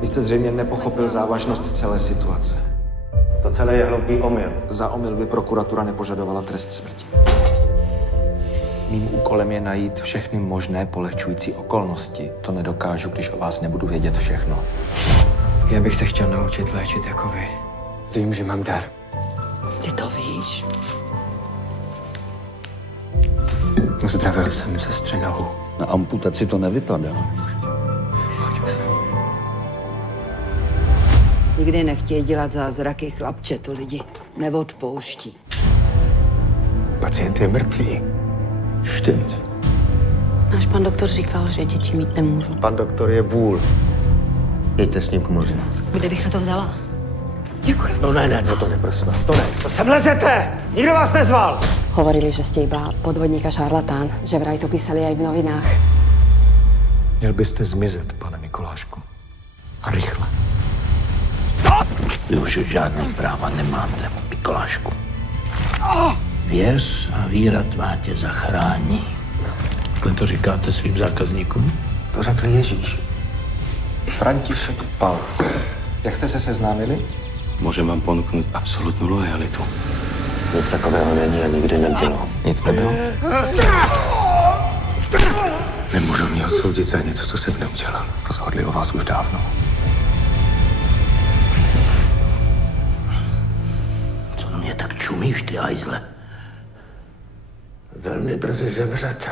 Vy jste zřejmě nepochopil závažnost celé situace. To celé je hloupý omyl. Za omyl by prokuratura nepožadovala trest smrti. Mým úkolem je najít všechny možné polehčující okolnosti. To nedokážu, když o vás nebudu vědět všechno. Já bych se chtěl naučit léčit jako vy. Vím, že mám dar. Ty to víš? Uzdravil jsem sestře nohu. Na amputaci to nevypadá. Nikdy nechtějí dělat zázraky, chlapče, to lidi neodpouští. Pacient je mrtvý. Stimmt. Náš pan doktor říkal, že děti mít nemůžu. Pan doktor je vůl. Jděte s ním k moři. Kde bych na to vzala? No ne, to ne, prosím vás, to ne. To sem lezete! Nikdo vás nezval! Hovorili, že ste iba podvodník a šarlatán, že vraj to písali aj v novinách. Měl byste zmizet, pane Mikulášku. A rychle. Vy už žádný práva nemáte, Mikulášku. Věř a víra tvá tě zachrání. Takhle to říkáte svým zákazníkům? To řekl Ježíš. František Pal. Jak jste se seznámili? Můžem vám ponúknuť absolútnu lojalitu. Nic takového není a nikdy nebylo. Nic nebylo? Nemůžu mě odsoudit za něco, co jsem neudělal. Rozhodli o vás už dávno. Co na mě tak čumíš, ty hajzle? Velmi brzy zemřete.